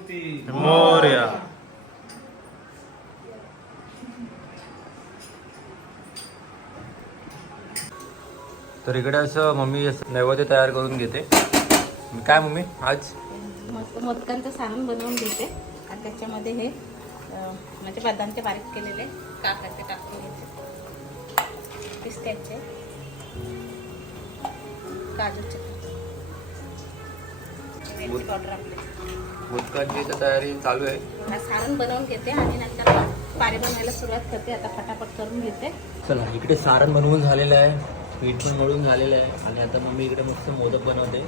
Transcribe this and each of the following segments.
मंगलमूर्ती मोर्या तर इकडे असं मम्मी असं नैवेद्य तयार करून घेते. काय मम्मी? आज? मस्त मोदकांचं सारण बनवून घेते आणि त्याच्यामध्ये हे अं, म्हणजे बदामचे बारीक केलेले काकाचे टाकून पिस्त्याचे काजूचे. मोदकांची तर तयारी चालू आहे. सारण बनवून घेते आणि नंतर पाणी बनवायला सुरुवात करते. आता फटाफट करून घेते. चला इकडे सारण बनवून झालेलं आहे. पीठ पण मळून झालेलं आहे. आणि आता मम्मी इकडे मस्त मोदक बनवते.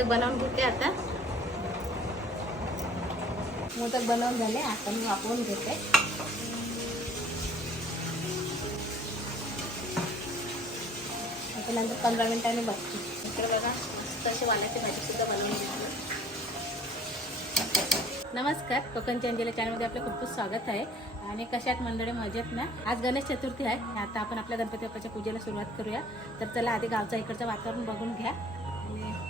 मोदक बनवून घेते आता. मोदक बनवून झाले आता मी वापरून घेते. नंतर पंधरा मिनिटांनी बघते. इकडे बघा तसे वाल्याची भाजी सुद्धा बनवून घेतली नमस्कार कोकणच्या अंजली चॅनलमध्ये आपलं खूप खूप स्वागत आहे. आणि कशात मंडळी? मजेत ना? आज गणेश चतुर्थी आहे. आता आपण आपल्या गणपती बाप्पाच्या पूजेला सुरुवात करूया. तर चला आधी गावचा इकडचं वातावरण बघून घ्या. आणि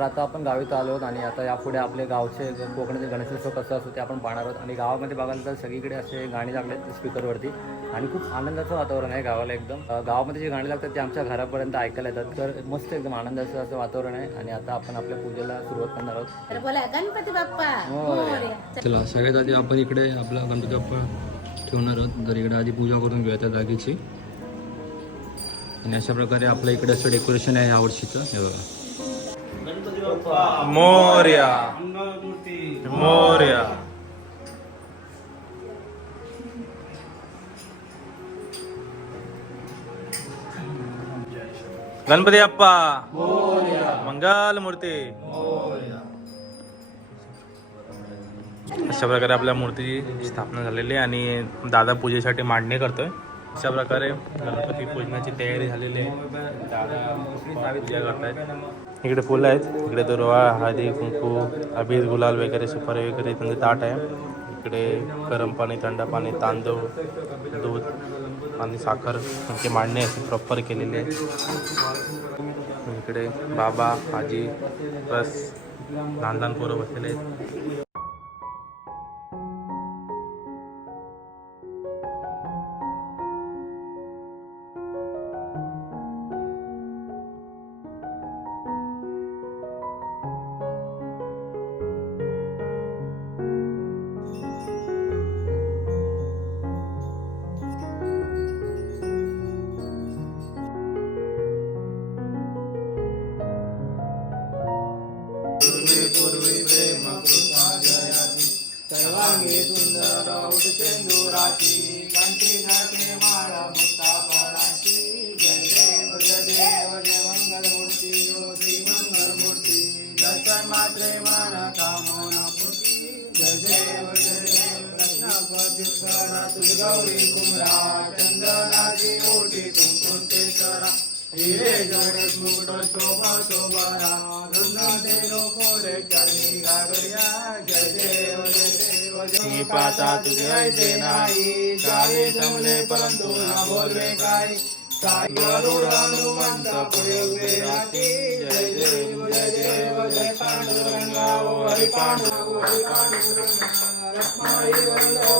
तर आता आपण गावीत आलो आहोत आणि आता यापुढे आपले गावचे कोकणाचे गणेशोत्सव कसं असतो ते आपण पाहणार आहोत. आणि गावामध्ये बघायला तर सगळीकडे असे गाणी लागलेत स्पीकरवरती आणि खूप आनंदाचं वातावरण आहे गावाला एकदम. गावामध्ये जे गाणी लागतात ते आमच्या घरापर्यंत ऐकायला येतात. तर मस्त एकदम आनंदाचं असं वातावरण आहे. आणि आता आपण आपल्या पूजेला सुरुवात करणार आहोत. तर बोला गणपती बाप्पा. हो, मोरया. चला सगळ्यात आधी आपण इकडे आपला गणपती बाप्पा ठेवणार आहोत. तर इकडे आधी पूजा करून घेऊया त्या जागेची. आणि अशा प्रकारे आपलं इकडे असं डेकोरेशन आहे या वर्षीचं. हे बघा. मोर्या. मोर्या. गणपती अप्पा. मंगल मूर्ती अशा प्रकारे आपल्या मूर्तीची स्थापना झालेली आहे आणि दादा पूजेसाठी मांडणी करतोय. अशा प्रकारे गणपती पूजनाची तयारी झालेली आहे. दादा पूजा करतायत. इकडे फुलं आहेत. इकडे दुर्वा हळदी कुंकू अबीर गुलाल वगैरे सुपारी वगैरे त्यांचं ताट आहे. इकडे गरम पाणी थंड पाणी तांदूळ दूध आणि साखर त्यांची मांडणी अशी प्रॉपर केलेली आहे. इकडे बाबा आजी बस लहान लहान पोरं बसलेले आहेत. पूर्वी पूर्वी प्रेम कृपा जयाची. सर्वांगी सुंदर उठ चेंदुराची कांती झाके माळा मुक्तापराची. जय देव जय देव जय मंगलमूर्ती योगी मंगलमूर्ती. दर्शन मात्रे मन कामना पूर्ती. जय देव जय देव कृष्ण गौरी कुमरा चंदनाची ओटी कुंकुम करा पाता तुझे जे नाही गावे जमले परंतु ना बोलवे काय. गरुड हनुमंत पुढे उभे राहते जय देव जय देव जय पांडुरंगा. ओ हरी पांडू पांडुरंगा. रत्नाई वल्लभा.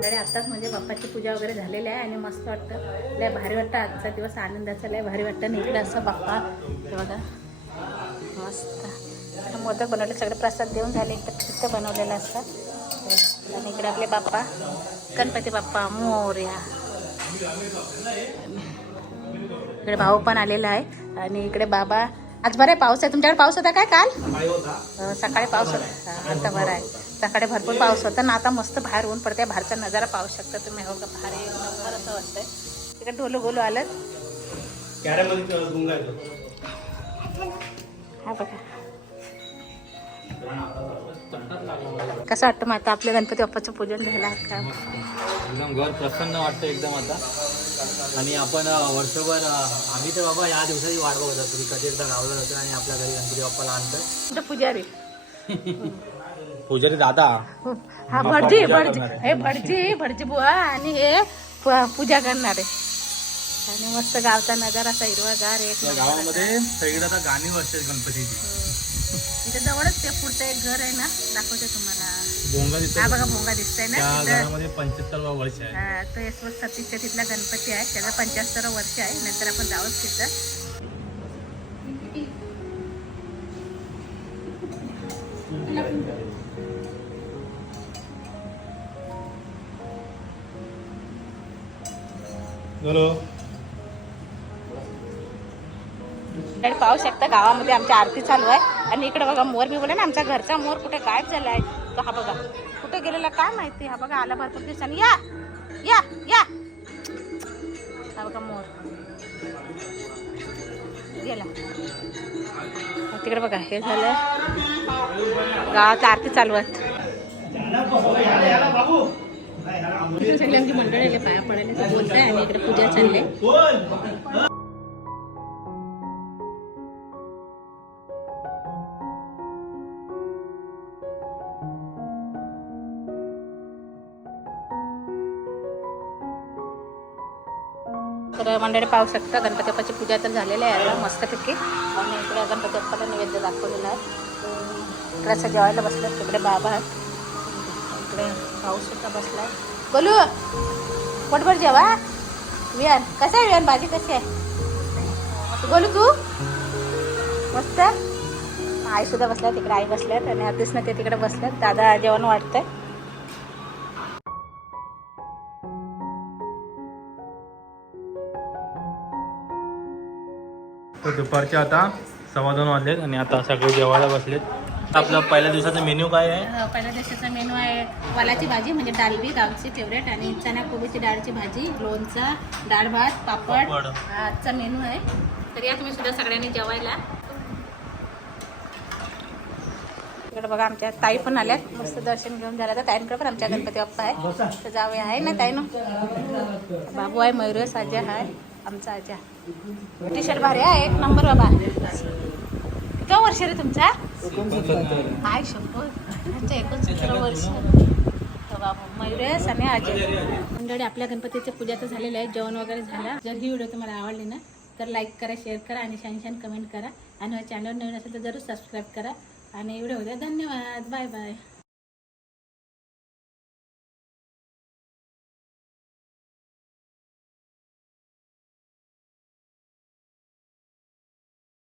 मंडळी आत्ताच म्हणजे बाप्पाची पूजा वगैरे झालेली आहे आणि मस्त वाटतं. लय भारी वाटतं. आजचा दिवस आनंदाचा लय भारी वाटतं. निघलं असं बाप्पा. बघा. मस्त. मोदक बनवले. सगळे प्रसाद देऊन झाले. इकडे चित्त बनवलेलं असतं. आणि इकडे आपले बाप्पा. गणपती बाप्पा. मोर्या. इकडे भाऊ पण आलेला आहे. आणि इकडे बाबा. आज बरं आहे पाऊस आहे. तुमच्याकडे पाऊस होता काय काल? सकाळी पाऊस होता. आता बरं आहे. सकाळी भरपूर पाऊस होता. ना आता मस्त बाहेर ऊन पडते बाहेरचा नजारा पाहू शकता तुम्ही. हो का? बाहेर एक नंबर असं वाटतंय. तिकडे ढोलू गोलू आलं हा बघा. कसं वाटतं मग आता आपल्या गणपती बाप्पाचं पूजन झालं का? एकदम घर प्रसन्न वाटतं एकदम आता. आणि आपण वर्षभर आम्ही तर बाबा या दिवसाची वाट बघत की कधी एकदा गावाला जातो आणि आपल्या घरी गणपती बाप्पाला आणतं पुजारी. पुजारी दादा. हा भटजी भटजी. हे भटजी भटजी बुवा आणि हे प- पूजा करणारे आणि मस्त गावचा नजारा असा हिरवागार एक नंबर गावामध्ये सगळीकडे आता गाणी वाजतात गणपतीची. इथे जवळच ते पुढचं एक घर आहे ना दाखवते तुम्हाला. भोंगा हा बघा भोंगा दिसतंय ना त्या तिथं. घरामध्ये पंच्याहत्तर वर्ष आहे. हा, तो यशवंत सतीशच्या तिथला गणपती आहे. त्याला पंच्याहत्तर वर्ष आहे. नंतर आपण जाऊच तिथं बोलो आणि पाहू शकता गावामध्ये आमची आरती चालू आहे. आणि इकडे बघा मोर मी बोले ना आमचा घरचा मोर कुठे गायब आहे तो हा बघा कुठे गेलेला काय माहिती? हा बघा आला भरपूर दिवसांनी. या या या. हा बघा मोर. गेला. तिकडे बघा हे झालं. गावात आरती चालू आहेत सगळ्यांची मंडळी पाया पडायला बोलताय आणि इकडे पूजा चालली तर मंडळी पाहू शकता गणपती बाप्पाची पूजा तर झालेली आहे मस्तपैकी. आणि इकडे गणपती बाप्पाला नैवेद्य दाखवलेला आहे. इकडे असं जेवायला बसलं तिकडे बाबा आहेत. इकडे पाऊस सुद्धा आहे बोलू पोटभर जेवा? विहान कसं आहे विहान भाजी कशी आहे? बोलू तू. मस्त. आई सुद्धा तिकडे आई बसल्यात आणि आधीच ना ते तिकडे बसल्यात. दादा जेवण वाटतंय दुपारचे आता सव्वा दोन वाजलेत आणि आता सगळे जेवायला बसलेत. आपला पहिल्या दिवसाचा मेन्यू काय आहे? अ, पहिल्या दिवसाचा मेनू आहे वालाची भाजी म्हणजे डालबी गावची फेवरेट आणि चणा कोबीची डाळची भाजी लोणचं डाळ भात पापड. पापड. हा आजचा मेनू आहे. तर या तुम्ही सुद्धा सगळ्यांनी जेवायला. इकडे बघा आमच्या ताई पण आल्यात. मस्त दर्शन घेऊन झालं तर ताईंकडे पण आमच्या गणपती बाप्पा आहे. तर जाऊया. आहे ना ताई ना? बाबू आहे मयूर साजा आहे आमचा आजा टी शर्ट भारी आहे. एक नंबर बाबा. किती वर्ष रे तुमचा? शंभर. अच्छा एकोणसत्तर वर्ष. बाबा मयुरेश आणि अजय मंडळी आपल्या गणपतीच्या पूजा तर झालेलं आहे जेवण वगैरे झालं. जर ही व्हिडिओ तुम्हाला आवडली ना तर लाईक करा शेअर करा आणि छान छान कमेंट करा. आणि चॅनल नवीन असेल तर जरूर सबस्क्राईब करा. आणि व्हिडिओ द्या. धन्यवाद. Bye bye